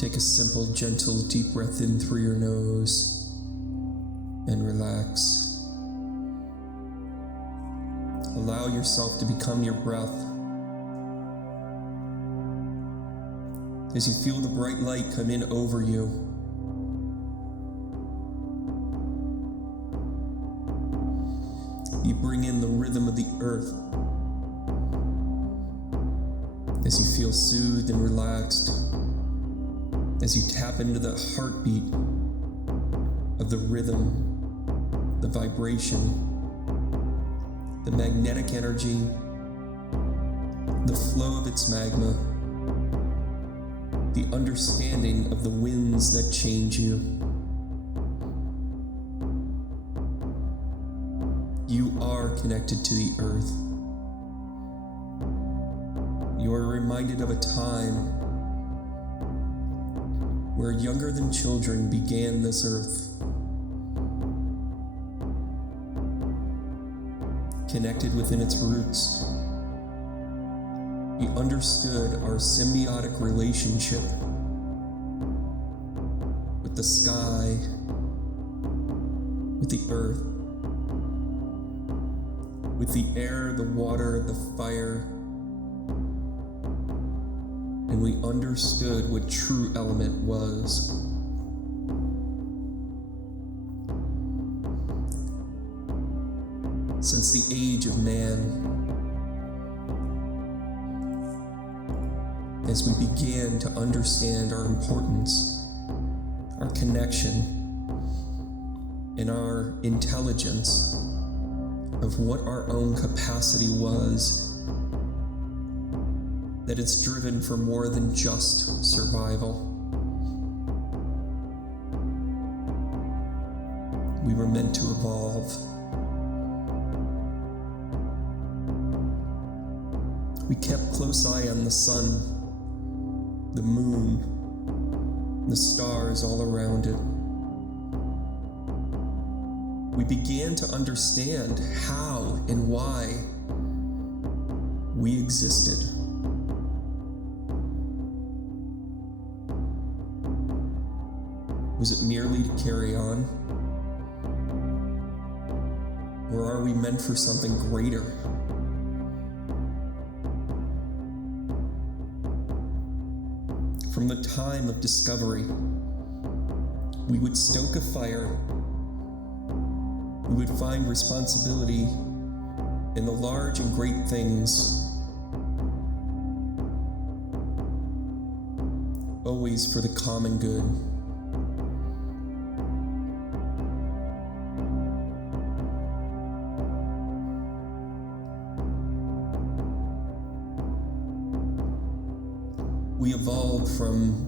Take a simple, gentle, deep breath in through your nose and relax. Allow yourself to become your breath. As you feel the bright light come in over you, you bring in the rhythm of the earth. As you feel soothed and relaxed, as you tap into the heartbeat of the rhythm, the vibration, the magnetic energy, the flow of its magma, the understanding of the winds that change you. You are connected to the earth. You are reminded of a time where younger than children began this earth, connected within its roots. You understood our symbiotic relationship with the sky, with the earth, with the air, the water, the fire, and we understood what true element was. Since the age of man, as we began to understand our importance, our connection, and our intelligence of what our own capacity was, that it's driven for more than just survival. We were meant to evolve. We kept close eye on the sun, the moon, the stars all around it. We began to understand how and why we existed. Was it merely to carry on? Or are we meant for something greater? From the time of discovery, we would stoke a fire. We would find responsibility in the large and great things, always for the common good. We evolved from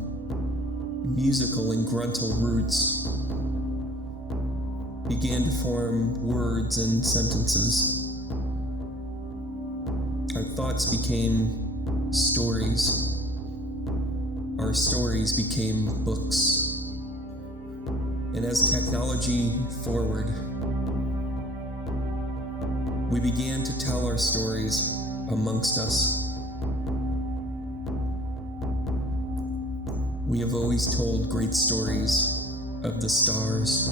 musical and gruntal roots, began to form words and sentences. Our thoughts became stories. Our stories became books. And as technology forward, we began to tell our stories amongst us. We have always told great stories of the stars.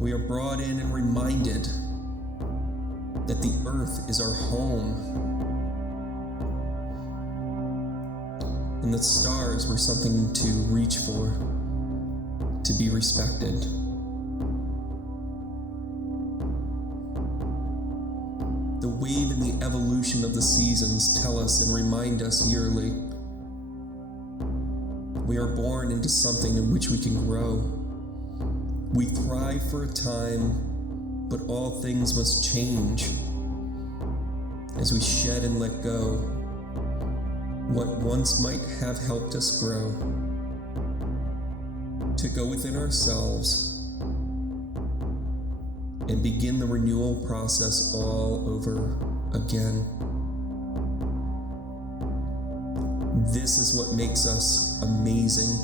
We are brought in and reminded that the earth is our home, and that stars were something to reach for, to be respected. The wave and the evolution of the seasons tell us and remind us yearly. We are born into something in which we can grow. We thrive for a time, but all things must change as we shed and let go what once might have helped us grow, to go within ourselves and begin the renewal process all over again. This is what makes us amazing.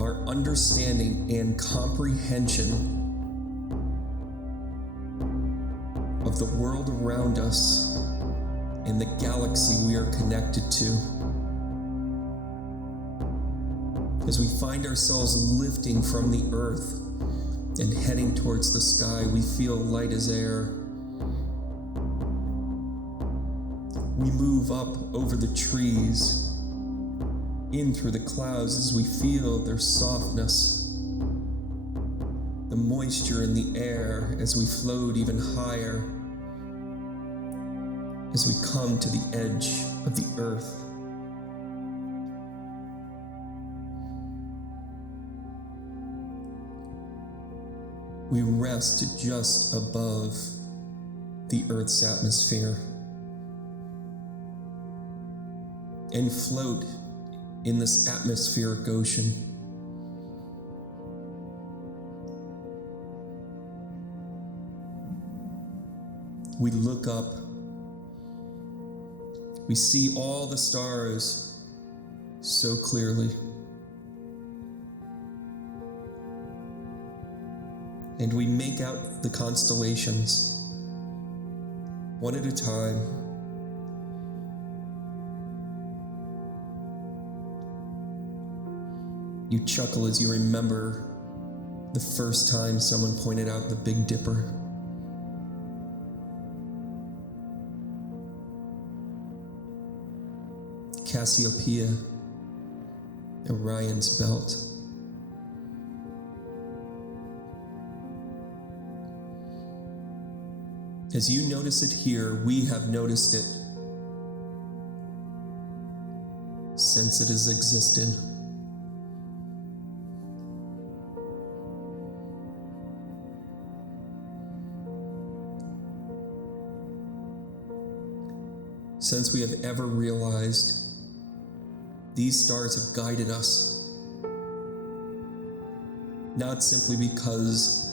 Our understanding and comprehension of the world around us and the galaxy we are connected to. As we find ourselves lifting from the earth and heading towards the sky, we feel light as air. We move up over the trees, in through the clouds as we feel their softness, the moisture in the air as we float even higher, as we come to the edge of the earth. We rest just above the Earth's atmosphere and float in this atmospheric ocean. We look up. We see all the stars so clearly. And we make out the constellations, one at a time. You chuckle as you remember the first time someone pointed out the Big Dipper. Cassiopeia, Orion's belt. As you notice it here, we have noticed it since it has existed. Since we have ever realized, these stars have guided us, not simply because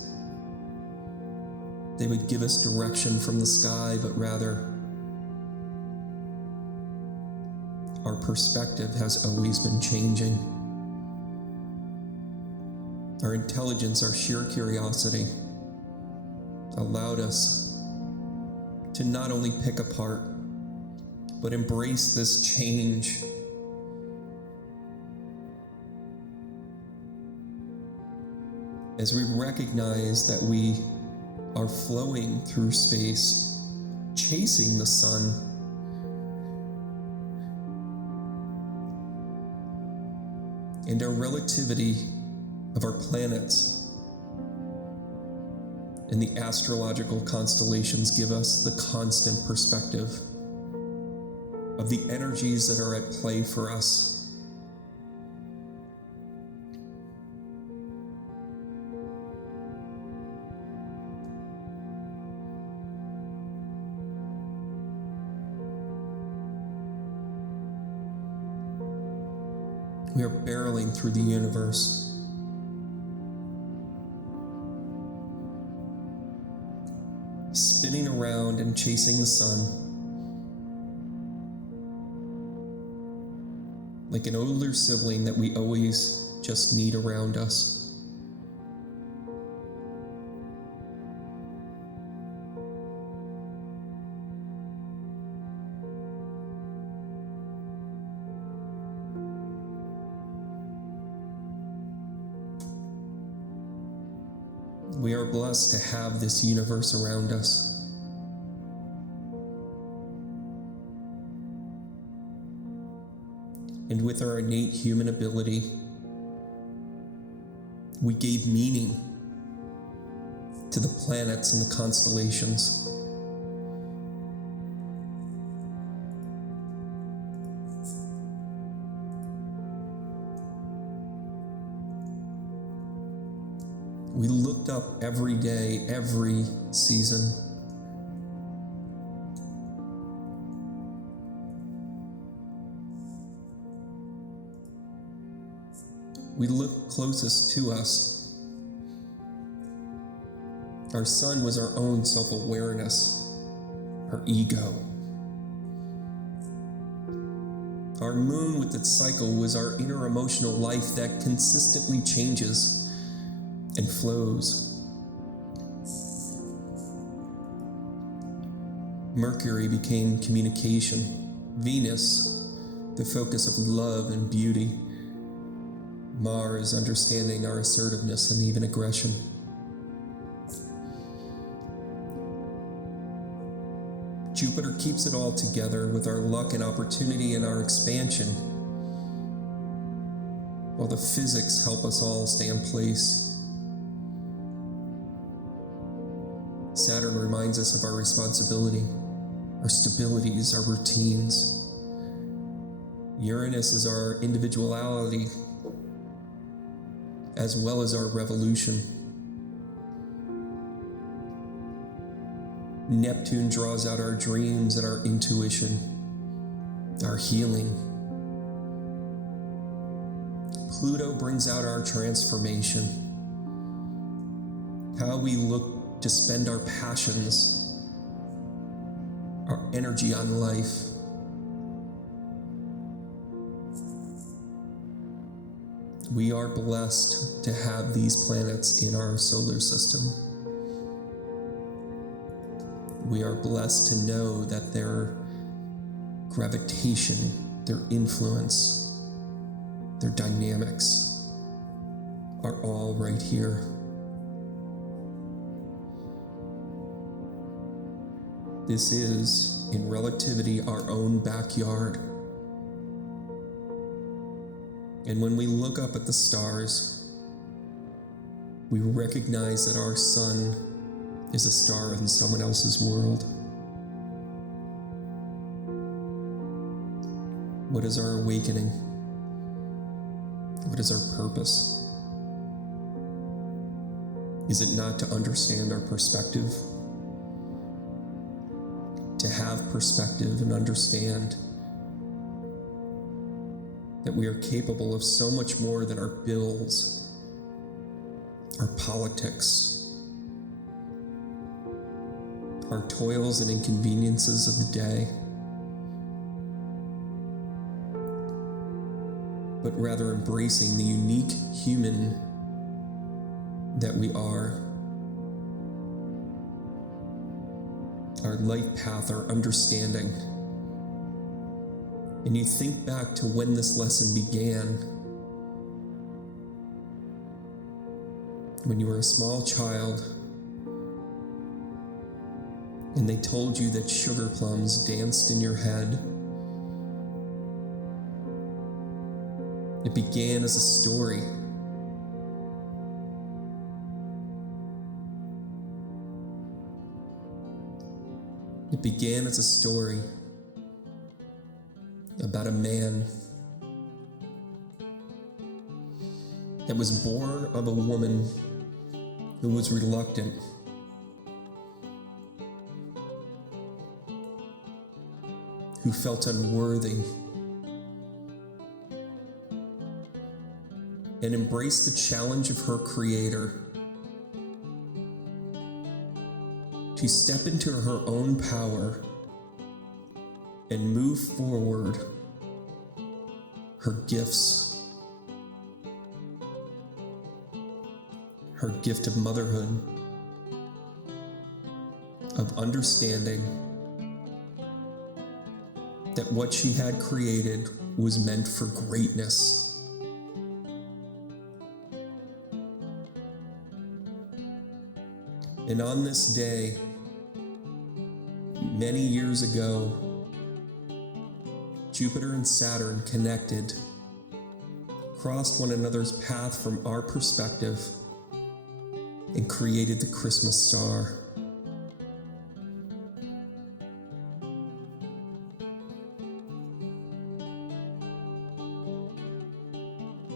they would give us direction from the sky, but rather our perspective has always been changing. Our intelligence, our sheer curiosity allowed us to not only pick apart, but embrace this change. As we recognize that we are flowing through space, chasing the sun, and our relativity of our planets and the astrological constellations give us the constant perspective of the energies that are at play for us. We are barreling through the universe. Spinning around and chasing the sun. Like an older sibling that we always just need around us. We are blessed to have this universe around us. And with our innate human ability, we gave meaning to the planets and the constellations. We looked up every day, every season. We looked closest to us. Our sun was our own self-awareness, our ego. Our moon with its cycle was our inner emotional life that consistently changes and flows. Mercury became communication. Venus, the focus of love and beauty. Mars, understanding our assertiveness and even aggression. Jupiter keeps it all together with our luck and opportunity and our expansion, while the physics help us all stay in place. Saturn reminds us of our responsibility, our stabilities, our routines. Uranus is our individuality, as well as our revolution. Neptune draws out our dreams and our intuition, our healing. Pluto brings out our transformation, how we look to spend our passions, our energy on life. We are blessed to have these planets in our solar system. We are blessed to know that their gravitation, their influence, their dynamics are all right here. This is, in relativity, our own backyard. And when we look up at the stars, we recognize that our sun is a star in someone else's world. What is our awakening? What is our purpose? Is it not to understand our perspective? To have perspective and understand that we are capable of so much more than our bills, our politics, our toils and inconveniences of the day, but rather embracing the unique human that we are. Our life path, our understanding. And you think back to when this lesson began, when you were a small child, and they told you that sugar plums danced in your head. It began as a story. It began as a story about a man that was born of a woman who was reluctant, who felt unworthy, and embraced the challenge of her creator to step into her own power and move forward her gifts, her gift of motherhood, of understanding that what she had created was meant for greatness. And on this day, many years ago, Jupiter and Saturn connected, crossed one another's path from our perspective, and created the Christmas star.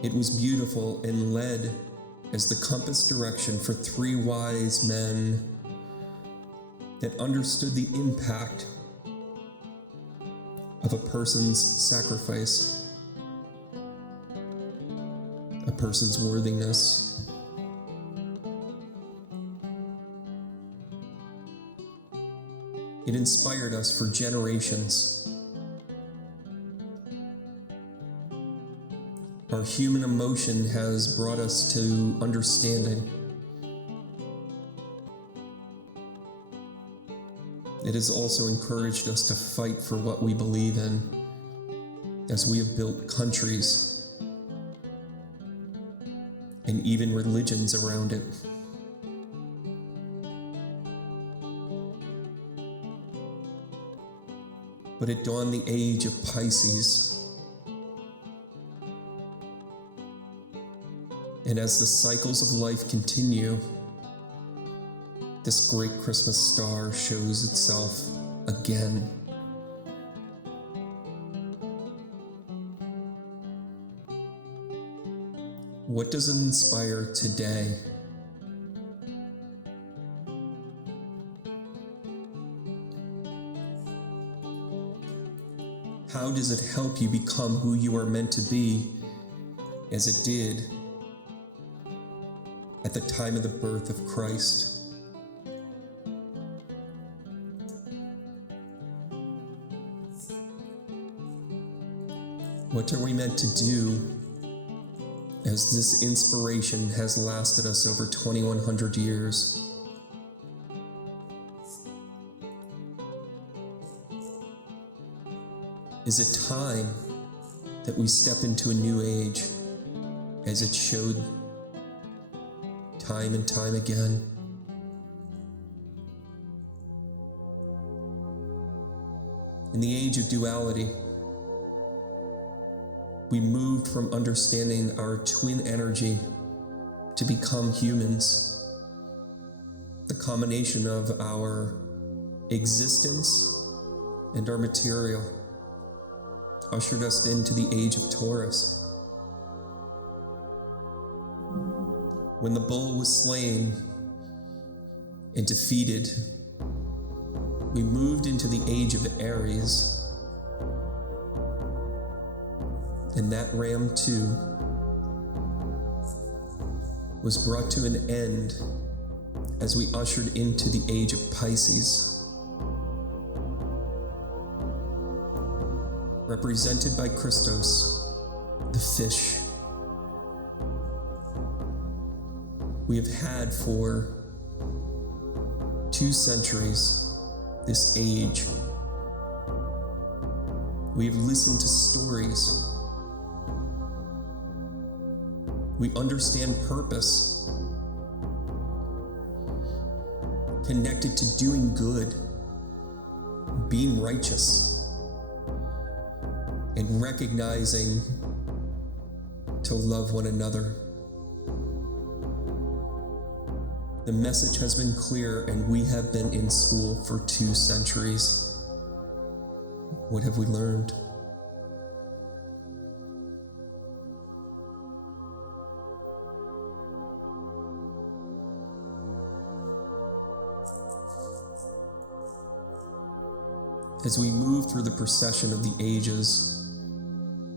It was beautiful and led as the compass direction for three wise men that understood the impact of a person's sacrifice, a person's worthiness. It inspired us for generations. Our human emotion has brought us to understanding. It has also encouraged us to fight for what we believe in, as we have built countries and even religions around it. But at dawn, the age of Pisces, and as the cycles of life continue, this great Christmas star shows itself again. What does it inspire today? How does it help you become who you are meant to be, as it did at the time of the birth of Christ? What are we meant to do, as this inspiration has lasted us over 2,100 years? Is it time that we step into a new age, as it showed time and time again? In the age of duality, we moved from understanding our twin energy to become humans. The combination of our existence and our material ushered us into the age of Taurus. When the bull was slain and defeated, we moved into the age of Aries. And that ram too was brought to an end as we ushered into the age of Pisces, represented by Christos, the fish. We have had for 2 centuries this age. We have listened to stories. We understand purpose, connected to doing good, being righteous, and recognizing to love one another. The message has been clear, and we have been in school for 2 centuries. What have we learned? As we move through the procession of the ages,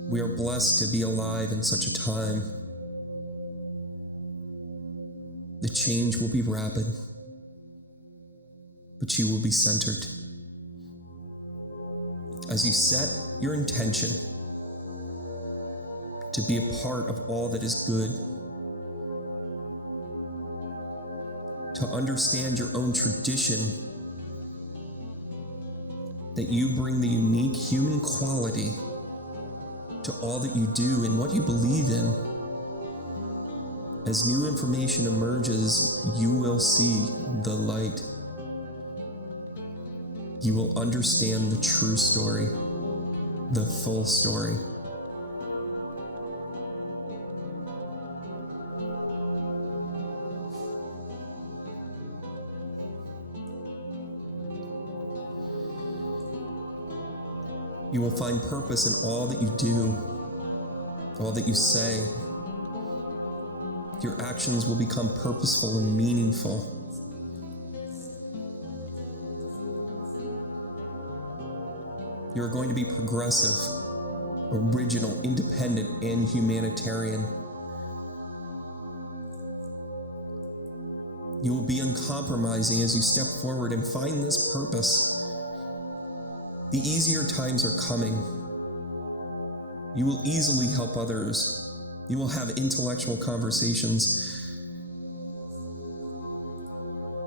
we are blessed to be alive in such a time. The change will be rapid, but you will be centered. As you set your intention to be a part of all that is good, to understand your own tradition, that you bring the unique human quality to all that you do and what you believe in. As new information emerges, you will see the light. You will understand the true story, the full story. You will find purpose in all that you do, all that you say. Your actions will become purposeful and meaningful. You are going to be progressive, original, independent, and humanitarian. You will be uncompromising as you step forward and find this purpose. The easier times are coming. You will easily help others. You will have intellectual conversations.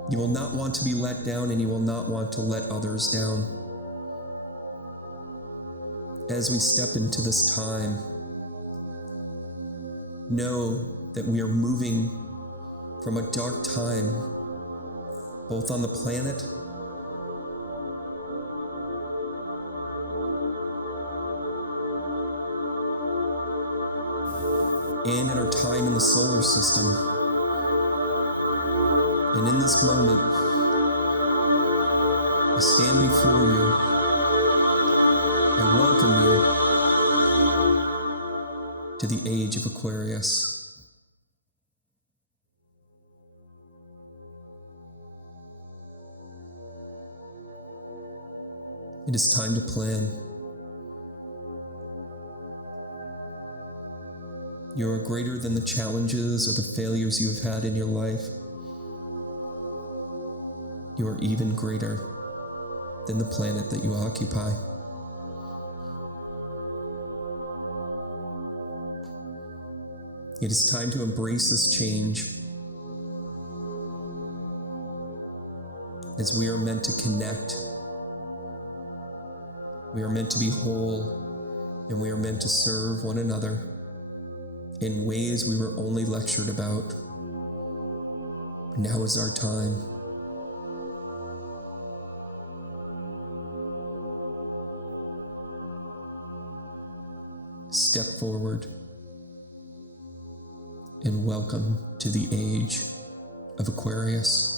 You will not want to be let down, and you will not want to let others down. As we step into this time, know that we are moving from a dark time, both on the planet and in our time in the solar system. And in this moment, I stand before you. I welcome you to the Age of Aquarius. It is time to plan. You are greater than the challenges or the failures you have had in your life. You are even greater than the planet that you occupy. It is time to embrace this change, as we are meant to connect. We are meant to be whole, and we are meant to serve one another in ways we were only lectured about. Now is our time. Step forward and welcome to the Age of Aquarius.